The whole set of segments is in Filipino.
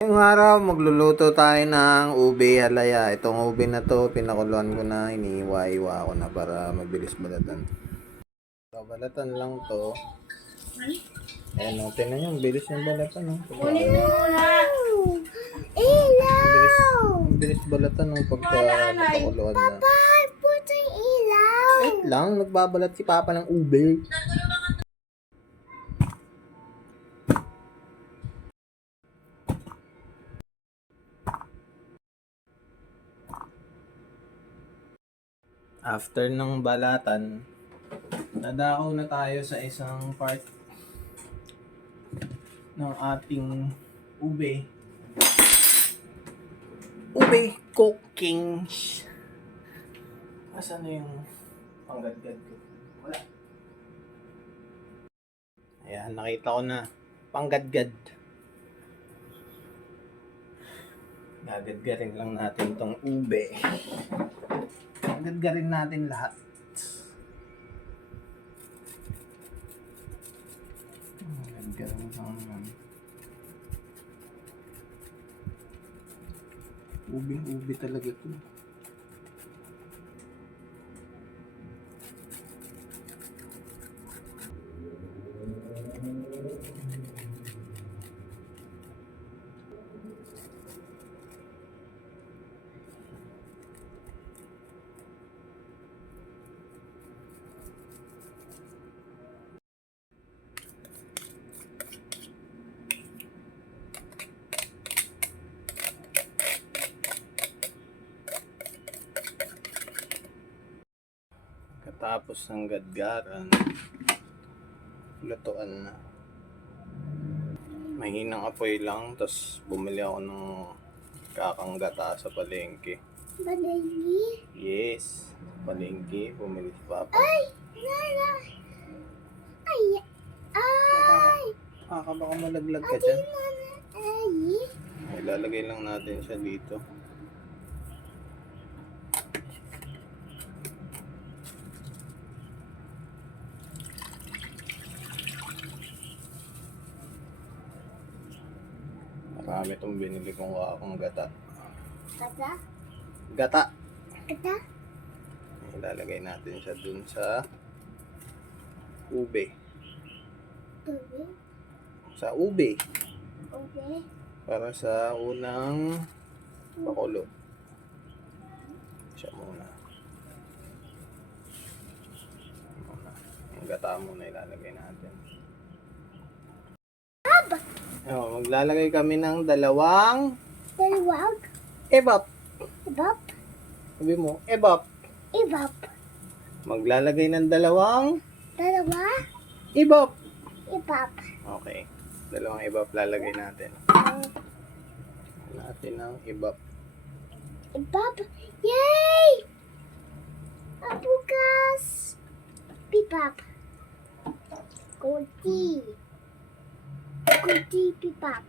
Ngayong araw, magluluto tayo ng ube halaya. Itong ube na to, pinakuluan ko na, iniiwa-iwa ko na para mabilis balatan. Balatan lang to. Ayan o, tinan nyo, bilis yung balatan o. Kunin mo muna. Ilaw! Ang bilis balatan o pagka napakuluan na. Papa, puto yung ilaw! Wait lang, nagbabalat si Papa ng ube. After ng balatan, nadako na tayo sa isang part ng ating ube. Ube cooking. Asan na yung panggadgad ko? Wala. Ayan, nakita ko na. Panggadgad. Gagadgarin lang natin tong ube. Gagadgarin natin lahat. Gagadgarin lang naman. Ube talaga to. Tapos ng gadgaran, lutuan na. Mahinang apoy lang, tapos bumili ako ng kakanggata sa palengke. Baligi? Yes, palengke, bumili si Papa. Ay! Nana! Ay! Ay! Baka malaglag ka dyan. Nana! Ay! Ilalagay lang natin siya dito. Marami itong binili kong wakong gata. Kata? Gata! Kata? Ilalagay natin siya dun sa ube. Ube? Sa ube. Ube? Para sa unang pakulo. Siya muna. Yung gata muna ilalagay natin. Maglalagay kami ng dalawang Dalawag? ebap. Ibap? Sabi mo, ebap. Ibap? Maglalagay ng dalawang Dalawa? ibap. Ibap? Okay. Dalawang ibap lalagay natin. Natin ng ibap. Ibap? Yay! Abukas! Pipap? Kunti. Kunti pipap.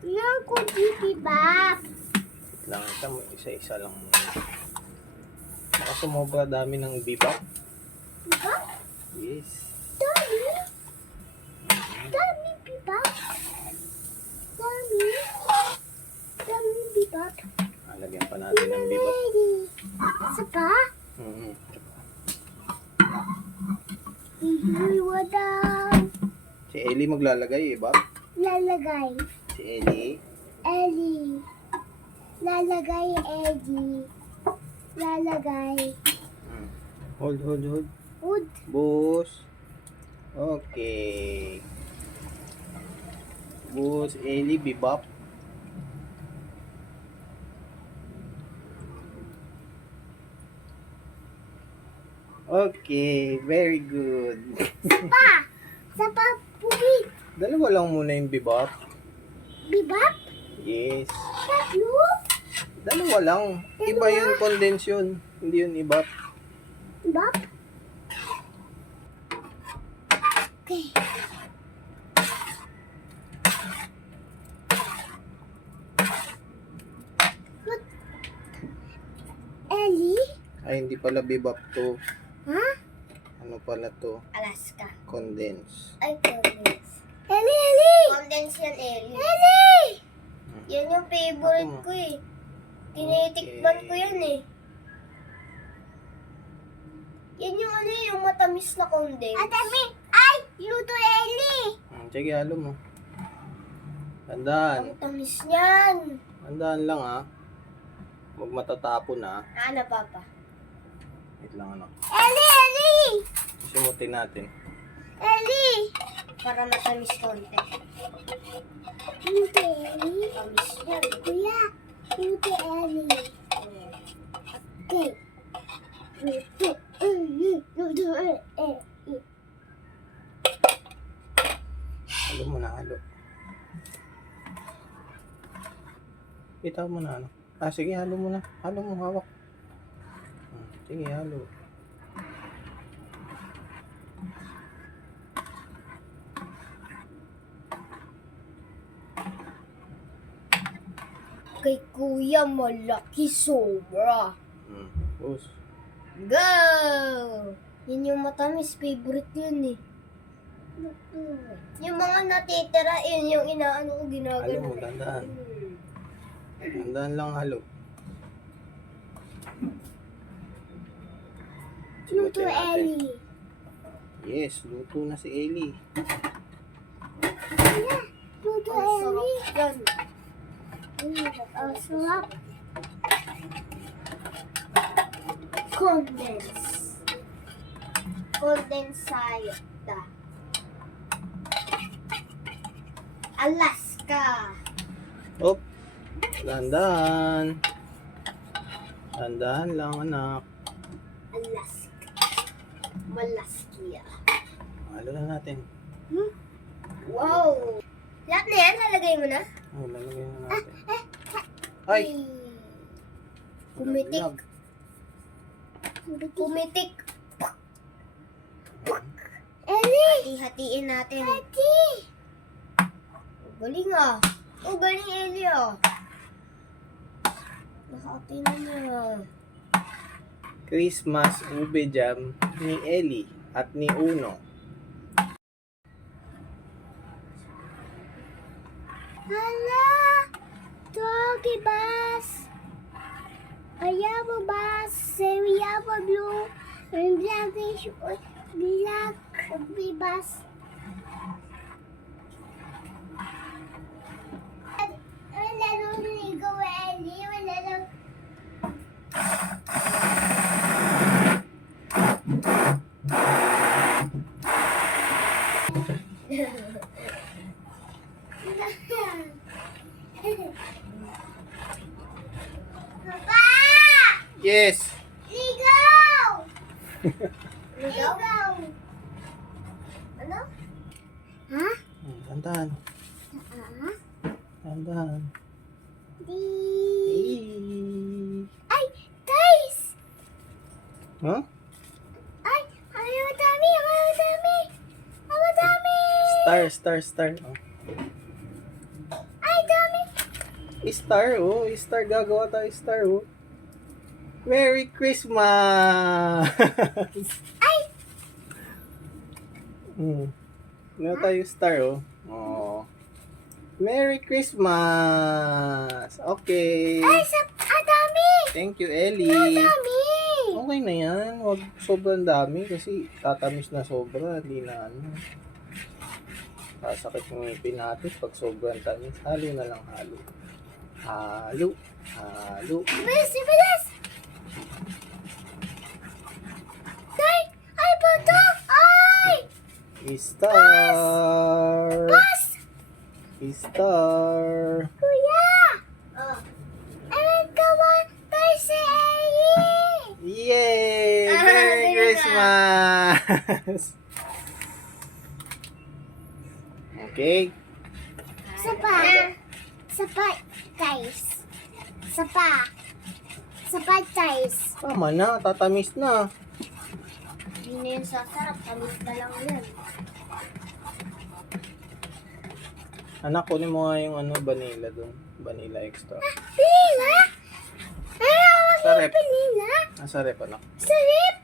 No, kunti pipap. Nakita mo, isa-isa lang muna. Baka sumobra dami ng bibap. Pipap? Yes. Dami? Dami pipap? Dami? Dami pipap? Lagyan pa natin ng bibap. Ready? Isa pa? Ihiwadang. Si Ellie maglalagay, ibap. Lalagay. Si Ellie. Ellie. Lalagay, Eddie. Lalagay. Hold. Wood. Bus. Okay. Bus, Ellie, bibap. Okay, very good. Pa! Sa pa, pubig. Dalawa lang muna yung bibap. Bibap? Yes. Tatlo? Dalawa lang. Iba yung condensyon. Hindi yun ibap. Bibap? Okay. What? Ellie? Ay, hindi pala bibap to. Ha? Ano pala to? Alaska. Condense. Ay, condense. Ellie, Ellie! Condense yan, Ellie. Ellie! ang favorite ko eh. Tinitikman ko yan eh. Yan yung ano yung matamis na condense. Atami! Ay! Luto Eli! Sige, halo mo. Tandaan. Ang tamis niyan. Tandaan lang ha. Huwag matatapon ha. Ano, Papa? Wait lang anak. Eli! Eli! Simutin natin. Eli! Para matamis konti. Luto Eli? Tamis yan. Kuya! Luto Eli! Okay. Luto Eli! Luto Eli! Halo mo na, halo. Itaw mo na ano. Sige, halo mo na. Halo mo, hawak. Sige, halo. Kay Kuya, malaki sobra. Tapos. Go! Yan yung matamis. Favorite yun eh. Yung mga natitira, yun yung inaano ko Halo ginagano. mo, tandaan. Tandaan lang halo. Luto Simutin natin. Eli! Yes, luto na si Eli. Kuya! Luto Ang sarap Eli! yan. Ang sarap! Condense. Condensada. Alaska. Op. Tandaan. Tandaan lang anak. Alaska. Malaskia. Halo na natin. Wow! Lahat na yan, lalagay mo na? Lalagay na natin. Ay! Pumitik. Nalaglag. Pumitik. Eli! Hati-hatiin natin. Ati! Galing ah. Oh, galing Eli ah. Nakati na niya. Christmas ube jam ni Eli at ni Uno. Hala! Doggy bus! A yellow bus, a yellow blue, and blackish, black bus. Wala nang ligo, Eli. Wala nang... Papa! Yes! Ligaw! Ligaw? Ligaw! Ano? Ha? Tandaan. Ah? Tandaan. Di... Eh. Ay! Guys! Huh? Ay! Ay, madami! Ay, madami! Ay, madami! Star. Oh. Ay, dami! Star, oh. Star, gagawa tayo star, oh. Merry Christmas! Ay! Gagawa tayo star, oh. Oh. Merry Christmas! Okay. Ay, dami! Thank you, Ellie. Dami! Okay na yan. Huwag sobrang dami kasi tatamis na sobra. Hindi na ano. Sasakit yung ngipin natin pag sobrang tamis. Halo na lang, halo. Halo. Bilis! Bilis! Ay! Ay, bato! Ay! Star! Bus! Star! Kuya! Oh. Ay, nagkawa tayo sa Ellie! Yay! Ah, Merry sino ka? Christmas! Okay. Sapa! Sapa, guys! Sapa! Sapa, guys! Tama na. Tatamis na. Hindi na yan sasarap. Tamis na lang yan. Anak, kunin mo nga yung ano, vanilla dun. Vanilla extra. Pila! Ay, awag Sa yung rep. pila! Nasa rep, anak. Sa rip!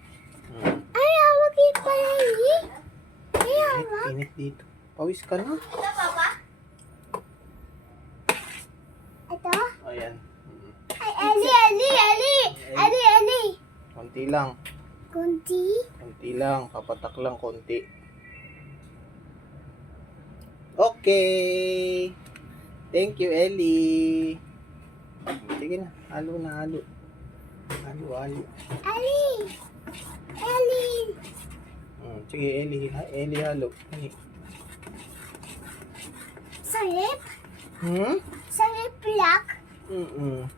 Hmm. Ay, awag yung palagi! Ay, awag! Init dito. Pawis ka na. Ito, Papa? Ito? Ayan. Ay, Ali. Konti lang. Kunti. Konti lang. Kapatak lang konti. Okay. Thank you, Ellie. Sige na. Halo na, halo. Halo. Ali. Sige, Ellie. Ellie, halo. Sarip. Hmm? Sarip black. Mm-mm.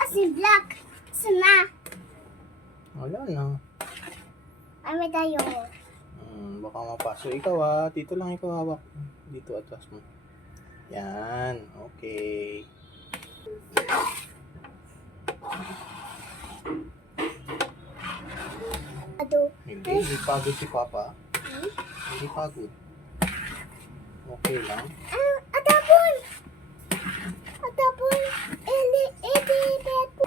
Asin black. Sana. Wala na. Ay, may tayo. Baka mapaso. Ikaw dito lang ikaw hawak. Dito atras mo. Yan. Okay. Hindi pagod si Papa. Hindi pagod. Okay lang. Atapon. Eli, Pepo.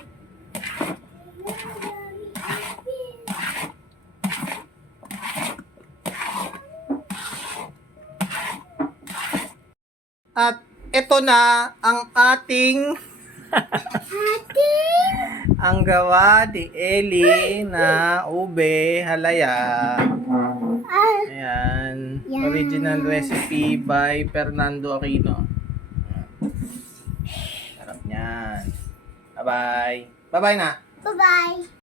At ito na ang ating ang gawa ni Ellie na ube halaya. Ayan. Yan. Original recipe by Fernando Aquino. Sarap niyan. Bye-bye. Bye-bye na. Bye-bye.